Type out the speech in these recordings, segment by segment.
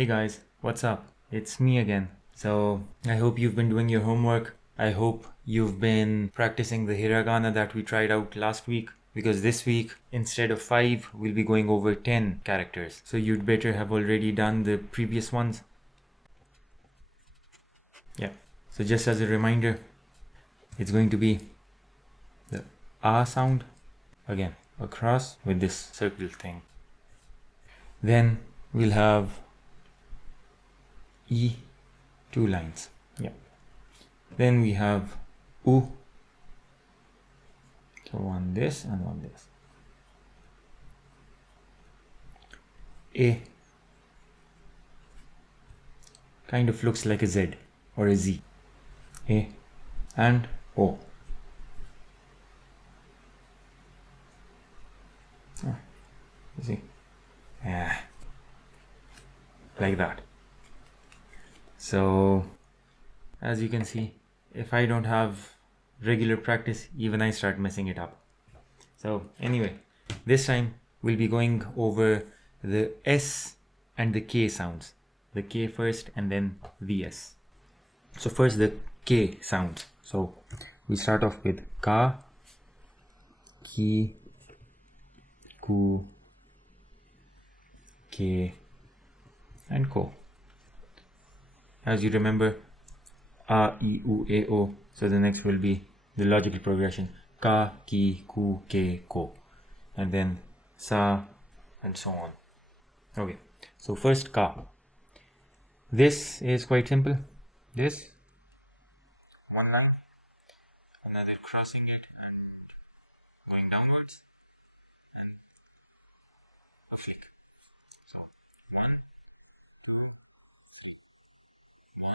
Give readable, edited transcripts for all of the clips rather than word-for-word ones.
Hey guys, what's up? It's me again. So, I hope you've been doing your homework. I hope you've been practicing the hiragana that we tried out last week. Because this week, instead of 5, we'll be going over 10 characters. So you'd better have already done the previous ones. Yeah. So just as a reminder, it's going to be the A sound again across with this circle thing. Then we'll have E, 2 lines. Yeah. Then we have U. So one this and one this. A kind of looks like a Z or a Z. A and O. Oh, you see? Yeah. Like that. So, as you can see, if I don't have regular practice, even I start messing it up. So anyway, this time we'll be going over the S and the K sounds. The K first and then the S. So first the K sounds. So we start off with Ka, Ki, Ku, Ke, and Ko. As you remember, A, I, U, A, O. So the next will be the logical progression. Ka, Ki, Ku, Ke, Ko. And then Sa, and so on. Okay, so first Ka. This is quite simple. This, one line, another crossing it and going downwards, and a flick. So, 1, 2, 3. 1,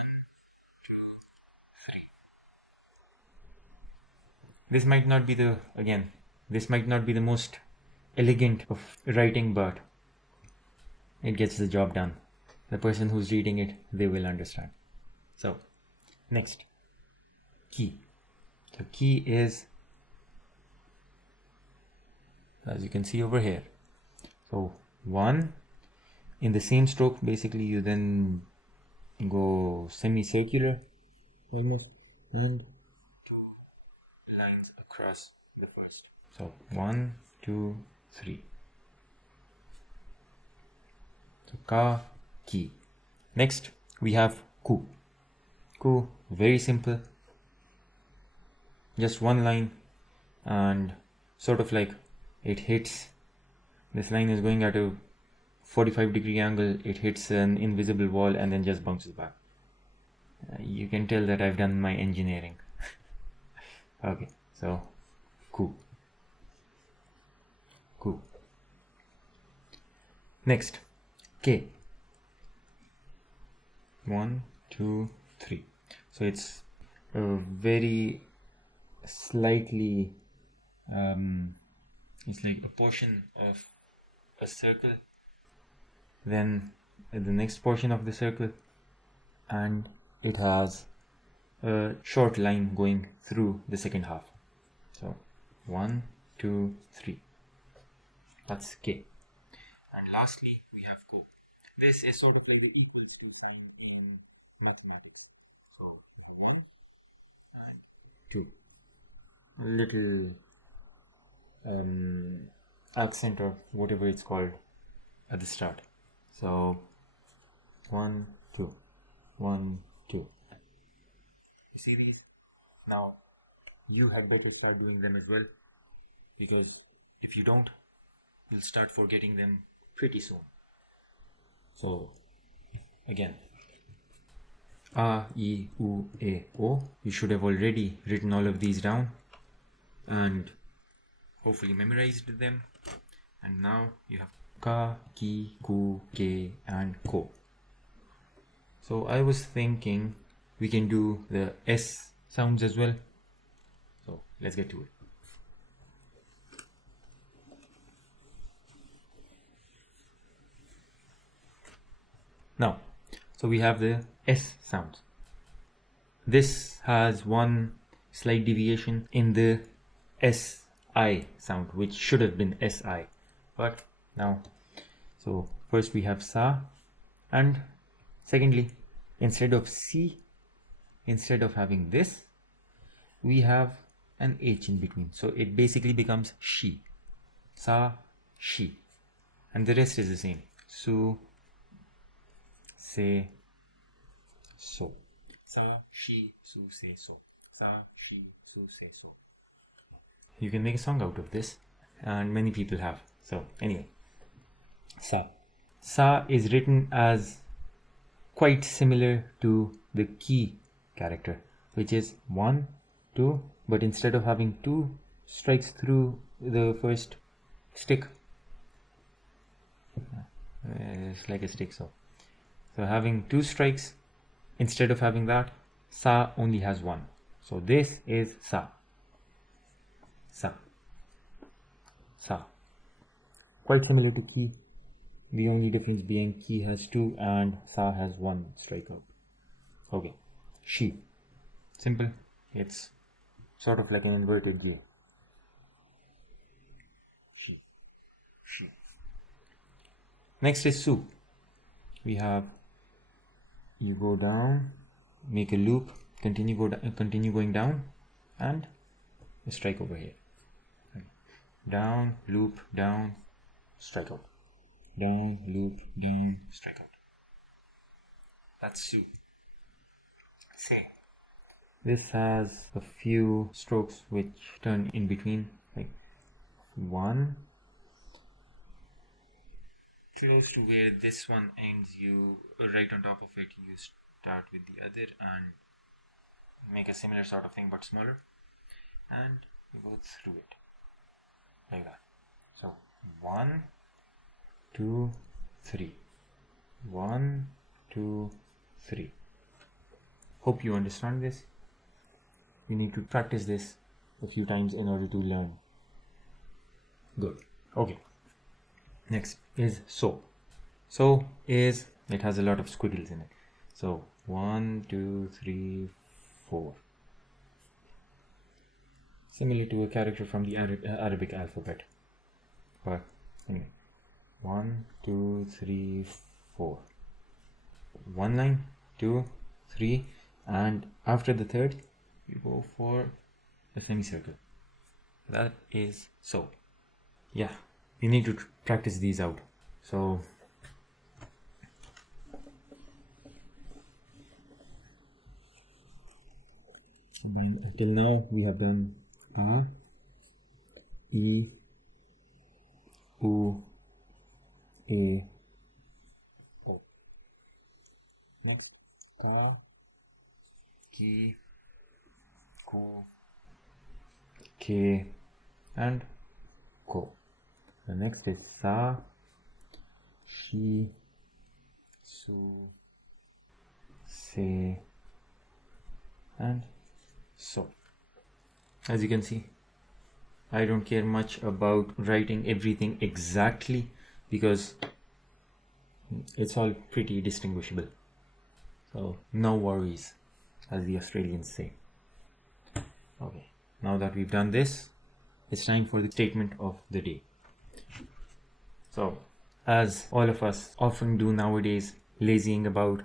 2, 3. This might not be this might not be the most elegant of writing, but it gets the job done. The person who's reading it, they will understand. So, next, Ki. So Ki is, as you can see over here. So 1, in the same stroke, basically you then go semicircular almost, and 2 lines across the first. So 1, 2, 3. So Ka, Ki. Next we have Ku. Ku, very simple. Just one line, and sort of like it hits, this line is going at a 45-degree angle, it hits an invisible wall and then just bounces back. You can tell that I've done my engineering. Okay, so Ku. Ku. Next, K. 1, 2, 3. So it's a very slightly it's like a portion of a circle, then the next portion of the circle, and it has a short line going through the second half. So 1, 2, 3. That's K. And lastly we have Ko. This is sort of like the equals to sign in mathematics. So 1 and 2. A little accent or whatever it's called at the start. So 1, 2, 1, 2. You see these? Now you have better start doing them as well, because if you don't, you'll start forgetting them pretty soon. So again, A, I, U, A, O. You should have already written all of these down and hopefully memorized them. And now you have Ka, Ki, Ku, Ke, and Ko. So I was thinking we can do the S sounds as well. So let's get to it. Now, so we have the S sounds. This has one slight deviation in the SI sound, which should have been SI. But now, so first we have Sa, and Secondly, instead of C, instead of having this, we have an H in between. So it basically becomes she. Sa, she. And the rest is the same. Su, se, so. Sa, she, su, se, so. Sa, she, su, se, so. You can make a song out of this, and many people have. So anyway, sa. Sa is written as quite similar to the ki character, which is 1, 2, but instead of having 2 strikes through the first stick, it's like a stick, so having 2 strikes, instead of having that, sa only has 1. So this is sa. Sa. Sa. Quite similar to ki. The only difference being ki has 2 and sa has 1 strikeout. Okay. She. Simple. It's sort of like an inverted J. She. She. Next is su. We have, you go down, make a loop, continue going down, and a strike over here. Down, loop, down, strike out. Down, loop, down, strike out. That's su. Se. This has a few strokes which turn in between, like 1, close to where this one ends, you right on top of it, you start with the other and make a similar sort of thing but smaller, and you go through it like that. So 1, 2, 3. 1, 2, 3. Hope you understand this. You need to practice this a few times in order to learn. Good. Okay. Next is so. So is, it has a lot of squiggles in it. So 1, 2, 3, 4. Similar to a character from the Arabic alphabet. But anyway. 1, 2, 3, 4. 1 line, 2, 3, and after the third, you go for a semicircle. That is so. Yeah, you need to practice these out. So till now we have done A, E, U, A, O. Next, Ka, Ki, Ku, Ke, and Ko. The next is Sa, Shi, Su, Se, and So. As you can see, I don't care much about writing everything exactly because it's all pretty distinguishable. So no worries, as the Australians say. Okay, now that we've done this, it's time for the statement of the day. So, as all of us often do nowadays, lazying about,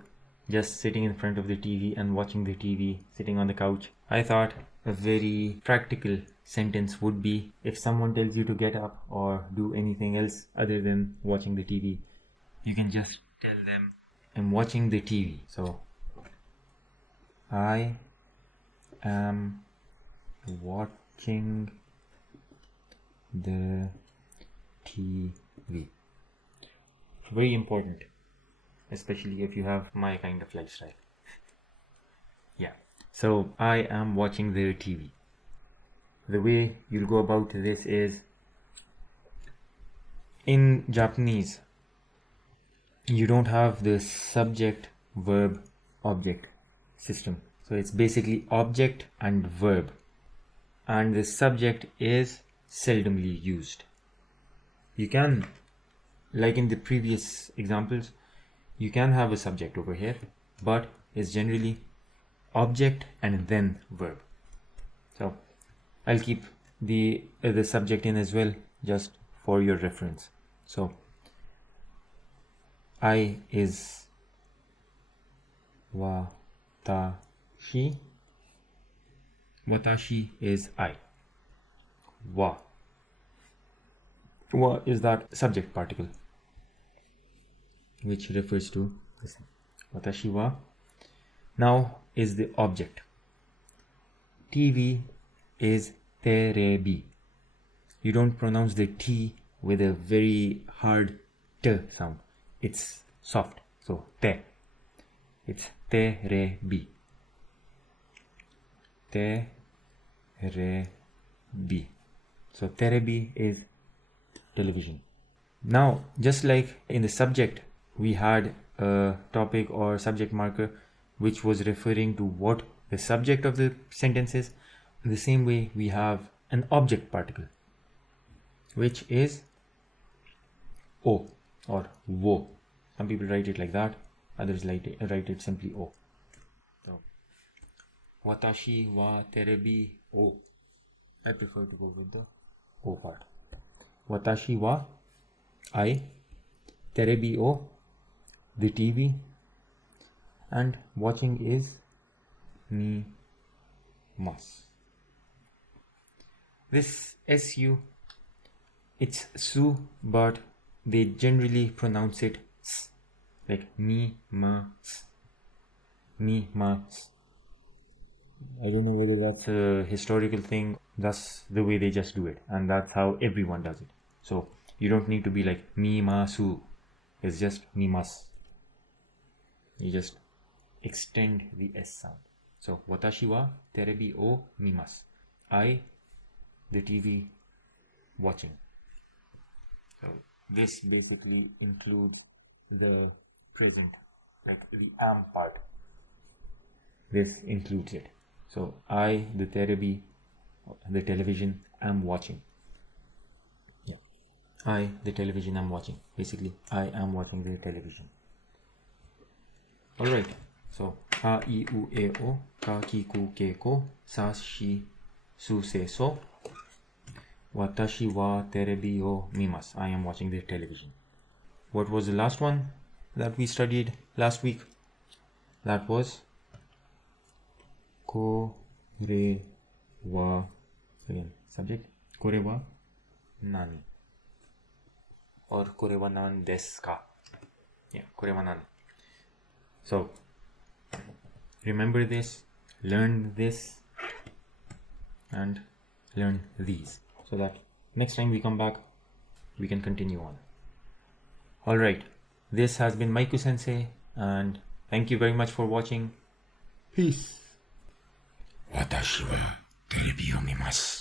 just sitting in front of the TV and watching the TV, sitting on the couch, I thought a very practical sentence would be, if someone tells you to get up or do anything else other than watching the TV, you can just tell them, I'm watching the TV. So, I am watching the TV. Very important, especially if you have my kind of lifestyle. Yeah, so I am watching the TV. The way you'll go about this is, in Japanese, you don't have the subject, verb, object system. So it's basically object and verb. And the subject is seldomly used. You can, like in the previous examples, you can have a subject over here, but it's generally object and then verb. So I'll keep the subject in as well, just for your reference. So I is Watashi. Watashi is I. Wa. Wa is that subject particle which refers to this thing. Watashi wa. Now is the object. TV is terebi. You don't pronounce the T with a very hard T sound. It's soft. So te. It's terebi. Terebi. So terebi is television. Now, just like in the subject, we had a topic or subject marker which was referring to what the subject of the sentence is. In the same way, we have an object particle which is O or wo. Some people write it like that, others write it simply O. So, watashi wa terebi o. I prefer to go with the O part. Watashi wa I, terebi o, the TV, and watching is mi mas. This SU, it's su, but they generally pronounce it s, like mi mas. Mi mas. I don't know whether that's a historical thing. That's the way they just do it, and that's how everyone does it. So you don't need to be like mi masu. It's just mi mas. You just extend the S sound. So watashi wa terebi o mimasu. I, the TV, watching. So this basically includes the present, like the am part. This includes it. So I, the terebi, the television, am watching. Yeah. I, the television, am watching. Basically, I am watching the television. Alright. So a, I, u, e, o, ka, ki, ku, ke, ko, sa, shi, su, se, so. Watashi wa terebi o mimasu. I am watching the television. What was the last one that we studied last week? That was kore wa, again, subject, kore wa nani, or kore wa nan desu ka. Yeah, kore wa nani. So remember this, learn this, and learn these, so that next time we come back, we can continue on. Alright, this has been Maiku Sensei, and thank you very much for watching. Peace. 私はテレビを見ます。